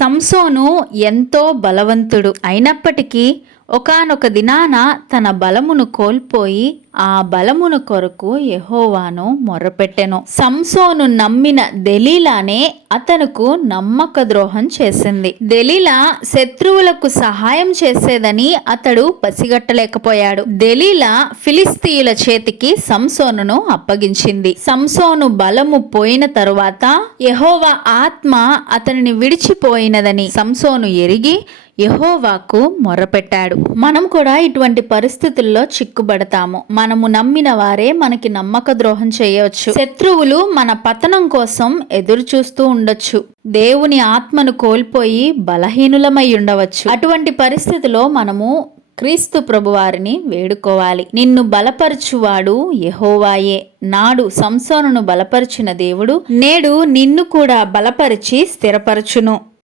సంసోను ఎంతో బలవంతుడు అయినప్పటికీ ఒకానొక దినాన తన బలమును కోల్పోయి ఆ బలమును కొరకు యెహోవాను మొర్రపెట్టెను. సంసోను నమ్మిన దెలీలానే అతనుకు నమ్మక ద్రోహం చేసింది. దెలీలా శత్రువులకు సహాయం చేసేదని అతడు పసిగట్టలేకపోయాడు. దెలీలా ఫిలిస్తీయుల చేతికి సంసోనును అప్పగించింది. సంసోను బలము పోయిన తరువాత యెహోవా ఆత్మ అతనిని విడిచిపోయినదని సంసోను ఎరిగి యెహోవాకు మొర్రపెట్టాడు. మనం కూడా ఇటువంటి పరిస్థితుల్లో చిక్కుబడతాము. మనము నమ్మిన వారే మనకి నమ్మక ద్రోహం చేయవచ్చు. శత్రువులు మన పతనం కోసం ఎదురు చూస్తూ ఉండొచ్చు. దేవుని ఆత్మను కోల్పోయి బలహీనులమై ఉండవచ్చు. అటువంటి పరిస్థితిలో మనము క్రీస్తు ప్రభువారిని వేడుకోవాలి. నిన్ను బలపరచువాడు యెహోవాయే. నాడు సంసోనును బలపరిచిన దేవుడు నేడు నిన్ను కూడా బలపరిచి స్థిరపరచును.